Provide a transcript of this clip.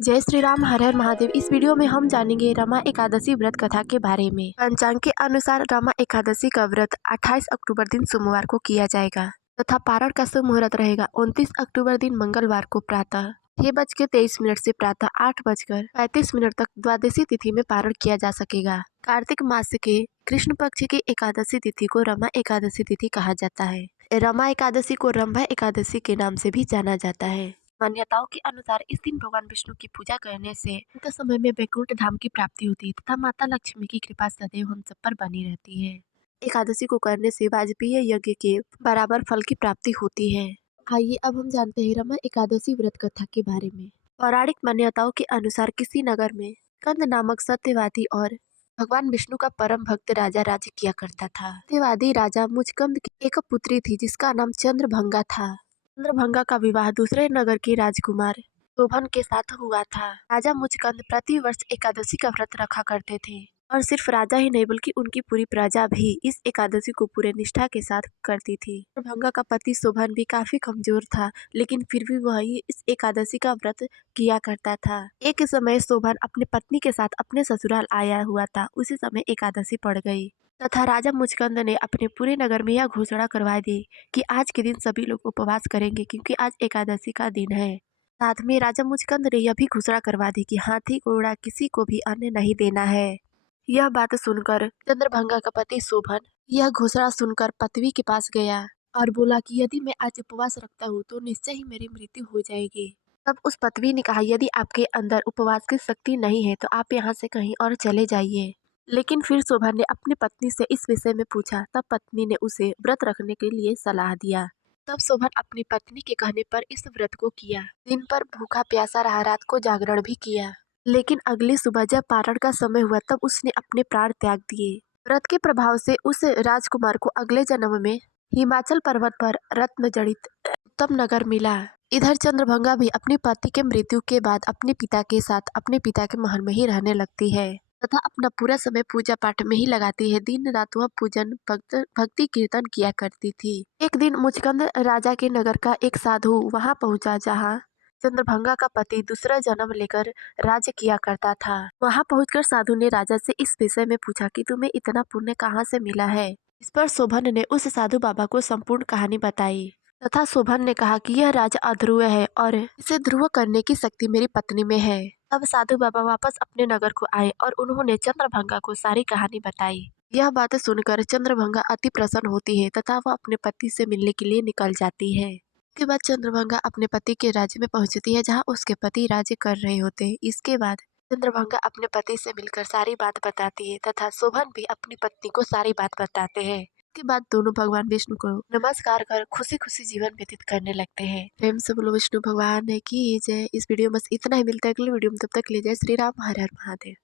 जय श्री राम, हर हर महादेव। इस वीडियो में हम जानेंगे रमा एकादशी व्रत कथा के बारे में। पंचांग के अनुसार रमा एकादशी का व्रत 28 अक्टूबर दिन सोमवार को किया जाएगा तथा पारण का शुभ मुहूर्त रहेगा 29 अक्टूबर दिन मंगलवार को प्रातः 6:23 से प्रातः 8:35 तक द्वादशी तिथि में पारण किया जा सकेगा। कार्तिक मास के कृष्ण पक्ष की एकादशी तिथि को रमा एकादशी तिथि कहा जाता है। रमा एकादशी को रंभा एकादशी के नाम से भी जाना जाता है। मान्यताओं के अनुसार इस दिन भगवान विष्णु की पूजा करने से अंत समय में वैकुंठ धाम की प्राप्ति होती है तथा माता लक्ष्मी की कृपा सदैव हम सब पर बनी रहती है। एकादशी को करने से वाजपेयी यज्ञ के बराबर फल की प्राप्ति होती है। आइए अब हम जानते हैं रमा एकादशी व्रत कथा के बारे में। पौराणिक मान्यताओं के अनुसार किसी नगर में कंद नामक सत्यवादी और भगवान विष्णु का परम भक्त राजा राज्य किया करता था। सत्यवादी राजा मुचकंद की एक पुत्री थी जिसका नाम चंद्रभंगा था। चंद्रभंगा का विवाह दूसरे नगर के राजकुमार शोभन के साथ हुआ था। राजा मुचकंद प्रति वर्ष एकादशी का व्रत रखा करते थे और सिर्फ राजा ही नहीं बल्कि उनकी पूरी प्रजा भी इस एकादशी को पूरे निष्ठा के साथ करती थी। चंद्रभंगा का पति शोभन भी काफी कमजोर था, लेकिन फिर भी वह इस एकादशी का व्रत किया करता था। एक समय शोभन अपने पत्नी के साथ अपने ससुराल आया हुआ था। उसी समय एकादशी पड़ गई तथा राजा मुचकंद ने अपने पूरे नगर में यह घोषणा करवा दी कि आज के दिन सभी लोग उपवास करेंगे क्योंकि आज एकादशी का दिन है। साथ में राजा मुचकंद ने यह भी घोषणा करवा दी कि हाथी घोड़ा किसी को भी अन्न नहीं देना है। यह बात सुनकर चंद्रभंगा का पति शोभन यह घोषणा सुनकर पृथ्वी के पास गया और बोला कि यदि मैं आज उपवास रखता हूँ तो निश्चय ही मेरी मृत्यु हो जाएगी। तब उस पृथ्वी ने कहा, यदि आपके अंदर उपवास की शक्ति नहीं है तो आप यहाँ से कहीं और चले जाइए। लेकिन फिर शोभन ने अपनी पत्नी से इस विषय में पूछा। तब पत्नी ने उसे व्रत रखने के लिए सलाह दिया। तब शोभन अपनी पत्नी के कहने पर इस व्रत को किया। दिन पर भूखा प्यासा रहा, रात को जागरण भी किया। लेकिन अगली सुबह जब पारण का समय हुआ तब उसने अपने प्राण त्याग दिए। व्रत के प्रभाव से उस राजकुमार को अगले जन्म में हिमाचल पर्वत पर रत्न जड़ित उत्तम नगर मिला। इधर चंद्रभंगा भी अपनी पति के मृत्यु के बाद अपने पिता के साथ अपने पिता के महल में ही रहने लगती है तथा अपना पूरा समय पूजा पाठ में ही लगाती है। दिन रात वह पूजन भक्ति कीर्तन किया करती थी। एक दिन मुचकंद राजा के नगर का एक साधु वहां पहुंचा जहां चंद्रभंगा का पति दूसरा जन्म लेकर राज्य किया करता था। वहां पहुंचकर साधु ने राजा से इस विषय में पूछा कि तुम्हें इतना पुण्य कहाँ से मिला है। इस पर शोभन ने उस साधु बाबा को संपूर्ण कहानी बताई तथा शोभन ने कहा कि यह राज अध्रुव है और इसे ध्रुव करने की शक्ति मेरी पत्नी में है। तब साधु बाबा वापस अपने नगर को आए और उन्होंने चंद्रभंगा को सारी कहानी बताई। यह बात सुनकर चंद्रभंगा अति प्रसन्न होती है तथा वह अपने पति से मिलने के लिए निकल जाती है। इसके बाद चंद्रभंगा अपने पति के राज्य में पहुंचती है जहां उसके पति राज्य कर रहे होते हैं। इसके बाद चंद्रभंगा अपने पति से मिलकर सारी बात बताती है तथा शोभन भी अपनी पत्नी को सारी बात बताते हैं। इसके बाद दोनों भगवान विष्णु को नमस्कार कर खुशी खुशी जीवन व्यतीत करने लगते हैं। प्रेम से बोलो विष्णु भगवान की जय। इस वीडियो में बस इतना ही। मिलता है अगले वीडियो में, तब तक के लिए जय श्री राम, हर हर महादेव।